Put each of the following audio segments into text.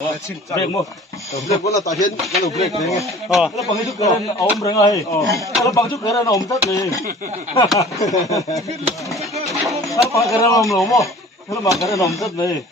break mo. Break wala tahin, kalau break ni. Kalau bang itu keren, om berengai. Kalau bang itu keren, om tat nih. Kalau bang keren om lomo, kalau bang keren om tat nih.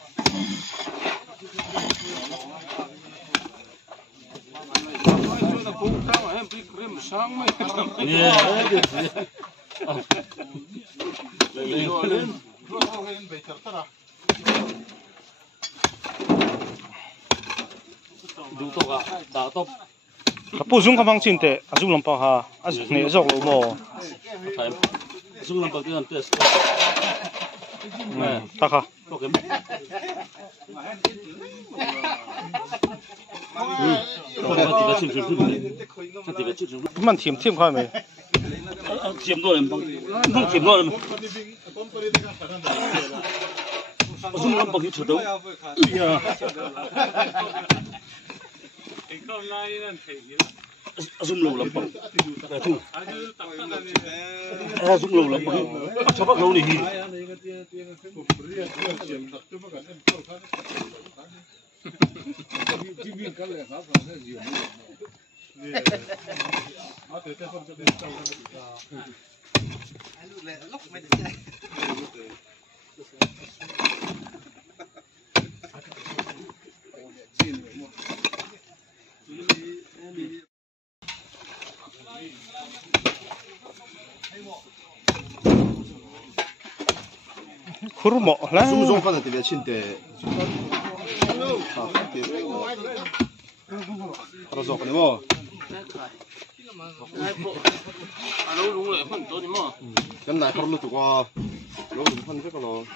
Kapuzung ka bang cinte, azung lampang ha, azung ne zok lo mo. Azung lampang tu nanti es. Taka. Man thiam khai me. Thiam đôi em bang, không thiam đôi em. Azung lampang itu tu. Azum lâu lắm bằng, azum lâu lắm bằng, cho bác lâu đi. Khuru mo la. Zoom kan nanti dia cinte. Kalau zok ni mo. Alo lung le phun to ni mo. Kan nak perlu tu kau. Lo tu phun tu kalau.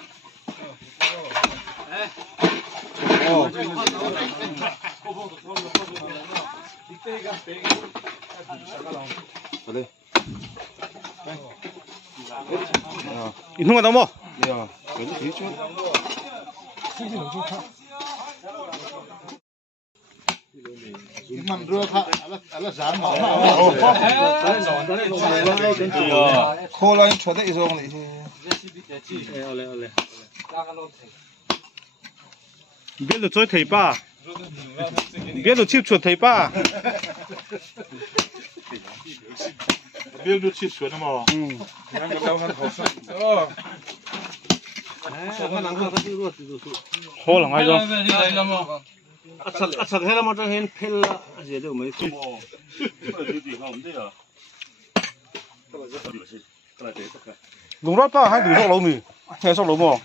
Oh. Boleh. Inung ada mo. Ya, ini hicu. Mandro kah, ala zaman mau. Kalau yang cuaca itu orang ni. Oleh. Biết được chơi thầy ba. Biết được chip chuột thầy ba. Biết được chip chuột mà. Đang gặp đau hơn hậu sang. Khô là ngay rồi. Achak hela mà đang hen phèn là gì đâu mấy cái. Đúng đó ta hai đứa sóc lấu mì. Nghe sóc lấu mò.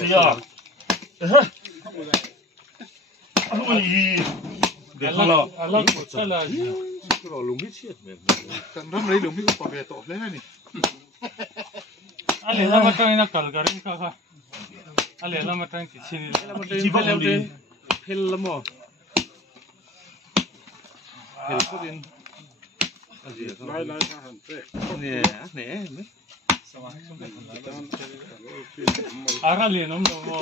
Thì à. Ôi để không lo. Cái lùng biết chết mẹ. Cần rắm lấy lùng biết có về tổ lấy này. Ale la matang na kalgarin ka. Ale la matang kichini. Chỉ vào đâu đi. Phèn lắm mà. Hiểu có đến. Lại hàng thế. Nè. Ara le nom mo.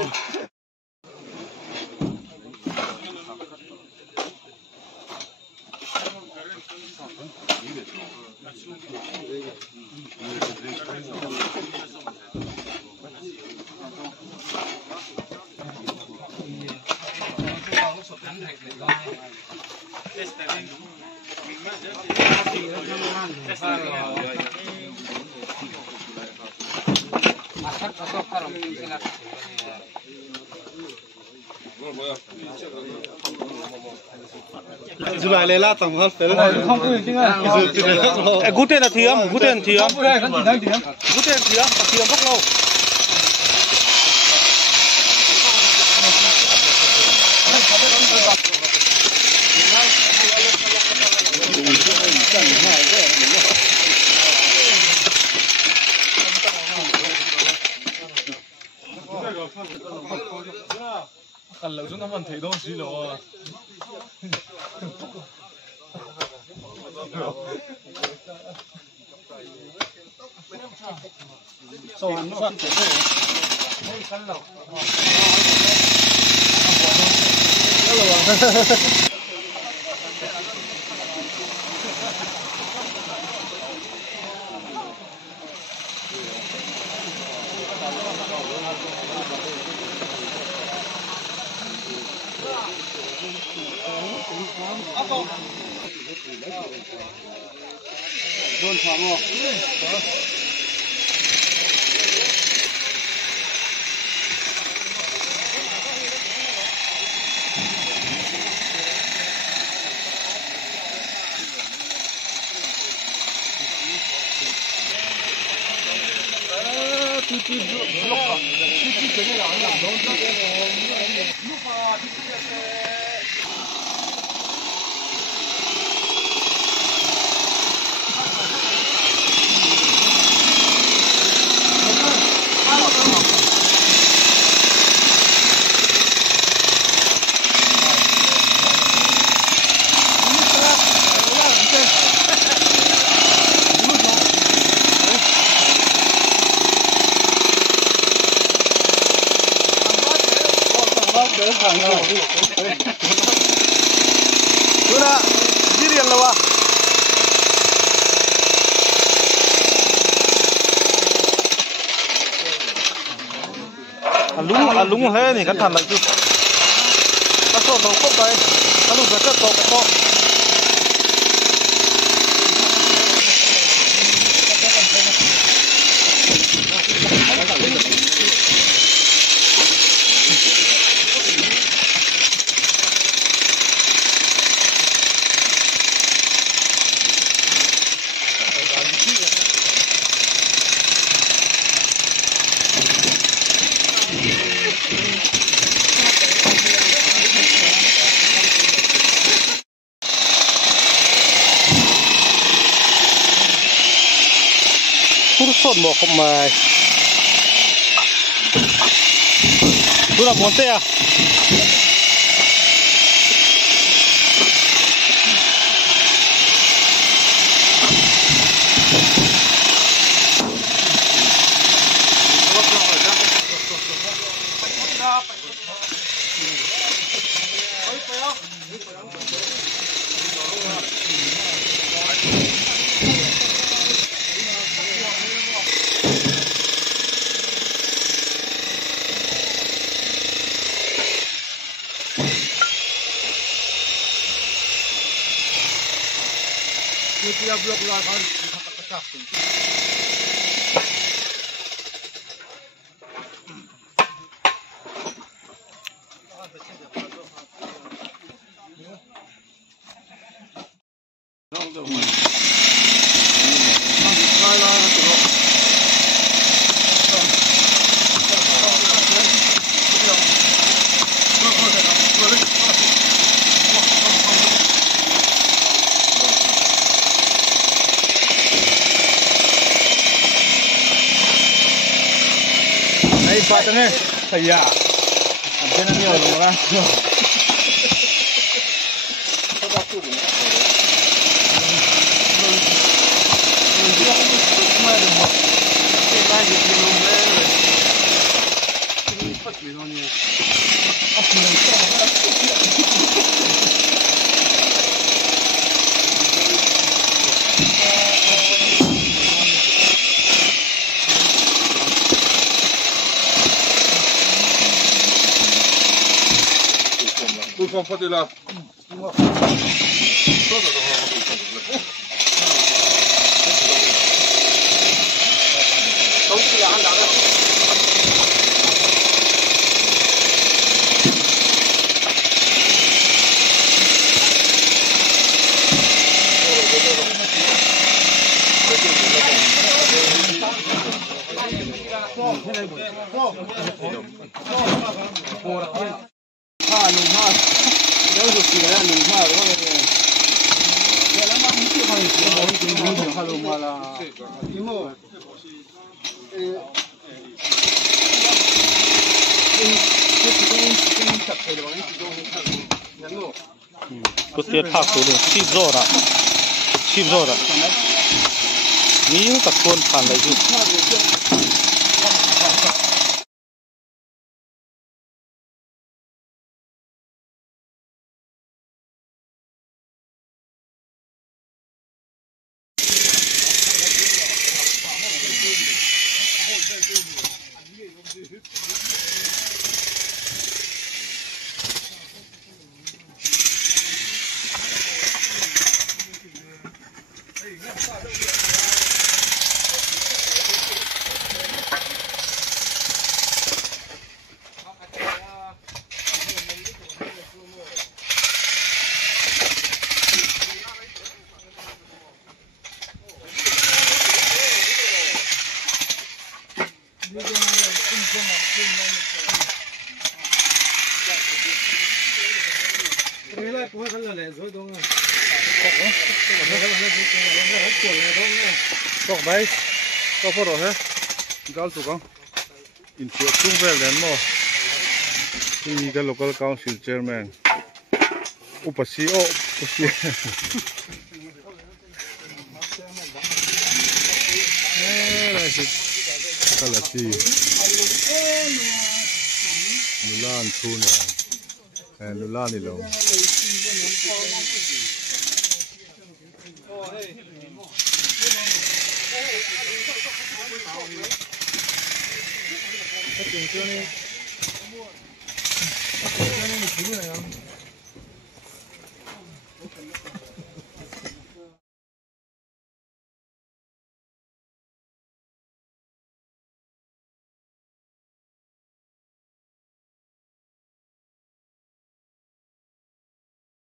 Zubai lela tầm hơn phải Không có tiếng à. Gút tên là thiếm, gút tên thiếm. Gút tên thiếm bốc lâu. Cần lâu chúng ta vẫn thấy đâu xí rồi. Luôn thoáng không? Tuna, jiriyan lawa. Alung le ni kan than lại chu. Ta so to ko bai. Ta lu ga ta to. Sốt một không mà tôi làm món tê à Dia blok lah kan pecah. Baca nih, saya. Ada nih orang. Kom för till Putih tak tu ni, chip zora. Ni tak pun pandai juga. Cọc bay, cọc vào rồi hết. Gal tụ con. In chuột tung về lên mò. Ini cái local council chairman. Upasi, upasi. Này thì cái là gì? Nulan thu nè, nulan này luôn. Cái chuyện chưa này, cái chuyện này